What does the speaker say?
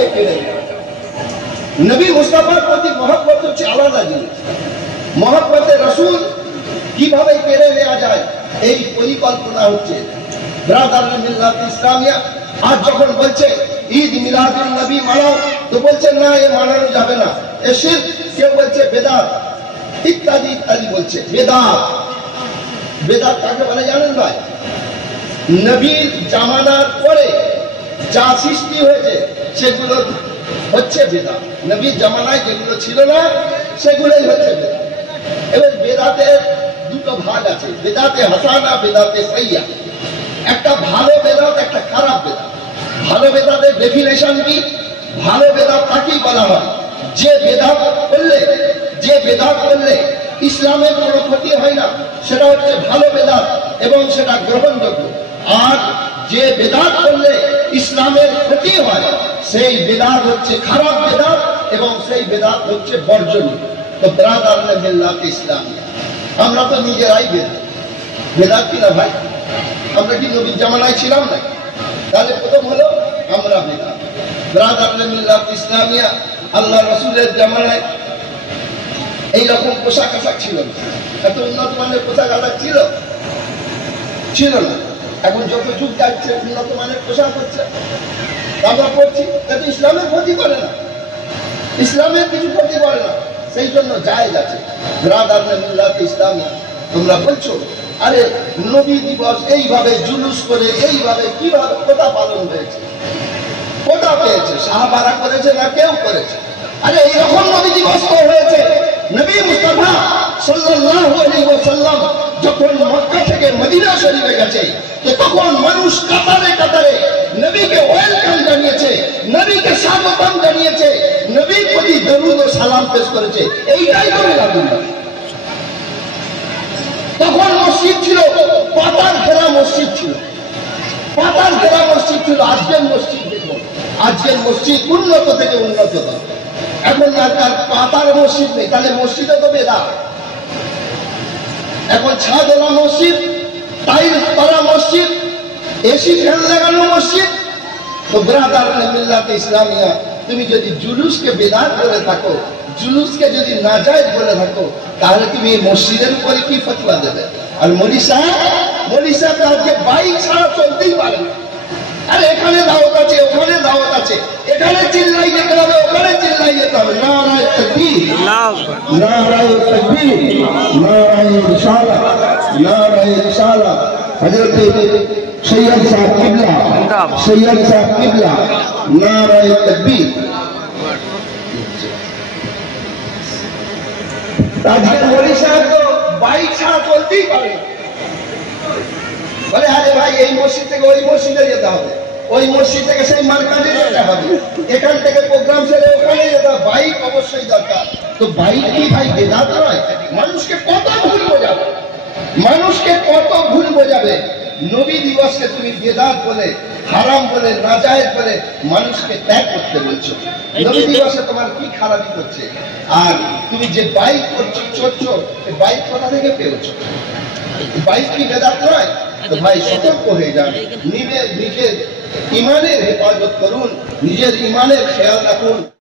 কিভাবে কেড়ে নেওয়া যায়। নবী মুস্তাফার প্রতি মহব্বত হচ্ছে আলাদা জিনিস, মহব্বতে রাসূল কিভাবে কেড়ে নেওয়া যায় এই পরিকল্পনা হচ্ছে। ব্রাদার মিল্লাত ইসলামিয়া আজ যখন বলছে ঈদ মিলাদুন নবী মানাও, তো বলছেন না এ মানানো যাবে না, এ শিরক, কেউ বলছে বেদাত, ইত্যাদি ইত্যাদি বলছে। বেদাত, বেদাত কাকে বলে জানেন ভাই? নবীর জামানার পরে যা সৃষ্টি হয়েছে সেগুলো হচ্ছে বেদাত। নবীর জামানায় যেগুলো ছিল না সেগুলোই হচ্ছে বেদাত। এবার বেদাতের দুটো ভাগ আছে, বেদাতে হাসানা, বেদাতে সাইয়্যা। একটা ভালো বেদাত, একটা খারাপ বেদাত। ভালো বেদাতের ডেফিনেশন কি? ভালো বেদাত তাকেই বলা হয় যে বেদাত করলে ইসলামের কোনো ক্ষতি হয় না, সেটা হচ্ছে ভালো বেদাত এবং সেটা গ্রহণযোগ্য। আর যে বেদাত করলে ইসলামের ক্ষতি হয় সেই বেদাত হচ্ছে খারাপ বেদাত এবং সেই বেদাত হচ্ছে বর্জনীয়। তো ব্রাদার মিল্লাত ইসলামিয়া, আমরা তো নিজেরাই বেদাত কিনা ভাই? আমরা কি নবীর জামানায় ছিলাম না? তাহলে প্রথম হলো আমরা বেদাত। ব্রাদার মিল্লাত ইসলামিয়া আল্লাহ রাসূলের জামানায় এইরকম পোশাক আশাক ছিল না, এত উন্নত মানের পোশাক আশাক ছিল না। এখন যত যুগ যাচ্ছে উন্নত মানের পোশাক হচ্ছে, আমরা পড়ছি, কিন্তু ইসলামের ক্ষতি করে না, ইসলামের কিছু ক্ষতি করে না, সেই জন্য জায়েজ আছে। ব্রাদার মিল্লাত ইসলামিয়া তোমরা বলছো আরে নবী দিবস এইভাবে জুলুস করে এইভাবে কিভাবে কোথা পালন হয়েছে, কোথা পেয়েছে? সাহাবারা করেছে না কেউ করেছে? আরে এইরকম নবী দিবস তো হয়েছে। নবী মুস্তাফা সাল্লাল্লাহু আলাইহি ওয়াসাল্লাম যখন মক্কা থেকে মদিনা শরীফে গেছে, তো তখন মানুষ কাতারে কাতারে নবীকে ওয়েলকাম জানিয়েছে, নবীকে স্বাগতম জানিয়েছে, নবীর প্রতি দরুদ ও সালাম পেশ করেছে। এইটাই তো মিলাদুন নবী। তখন মসজিদ ছিল পাতার ঘেরা মসজিদ ছিল, পাতার ঘেরা মসজিদ ছিল। আজকের মসজিদ দেখুন, আজকের মসজিদ উন্নত থেকে উন্নততর। এখন আর পাতার মসজিদ নেই, তাহলে মসজিদে তো বেদাত। এখন ছাদওয়ালা মসজিদ, টাইলস করা মসজিদ, এসি ফ্যান লাগানো মসজিদ। তো ব্রাদার মিল্লাত ইসলামিয়া, তুমি যদি জুলুসকে বেদাত বলে থাকো, জুলুসকে যদি নাজায়েজ বলে থাকো, তাহলে তুমি এই মসজিদের উপরে কি ফতোয়া দেবে? আর মলিসা আজকে বাইক ছাড়া চলতেই পারে না। আরে এখানে দাওয়াত আছে, ওখানে দাওয়াত আছে, এখানে চিল্লাই যেতে হবে, ওখানে চিল্লাই যেতে হবে। নারায়ে তাকবীর, নারায়ে তাকবীর, নারায়ে রিসালাত, নারায়ে রিসালাত। হযরত সৈয়দ সাহেব কিবলা, নারায়ে তাকবীর। আজকে মলিসা তো বাইক ছাড়া চলতেই পারে না। বলে আরে ভাই এই মসজিদ থেকে ওই মসজিদে যেতে হবে, ওই মসজিদ থেকে সেই মার্কেটে যেতে হবে, এখান থেকে প্রোগ্রাম সেরে ওখানে যেতে হবে। বাইক অবশ্যই দরকার। তো বাইক কি ভাই বেদাত নয়? মানুষকে কত ভুল বোঝাবে। নবী দিবসকে তুমি বেদাত বলে, হারাম বলে, নাজায়েজ বলে মানুষকে ত্যাগ করতে বলছো। নবী দিবসে তোমার কি খারাপি করছে? আর তুমি যে বাইক করছো, চড়ছো, বাইক কোথা থেকে পেয়েছো? বাইক কি বেদাত নয়? তো ভাই সতর্ক হয়ে যান, নিজের ইমানের হেফাজত করুন, নিজের ইমানের খেয়াল রাখুন।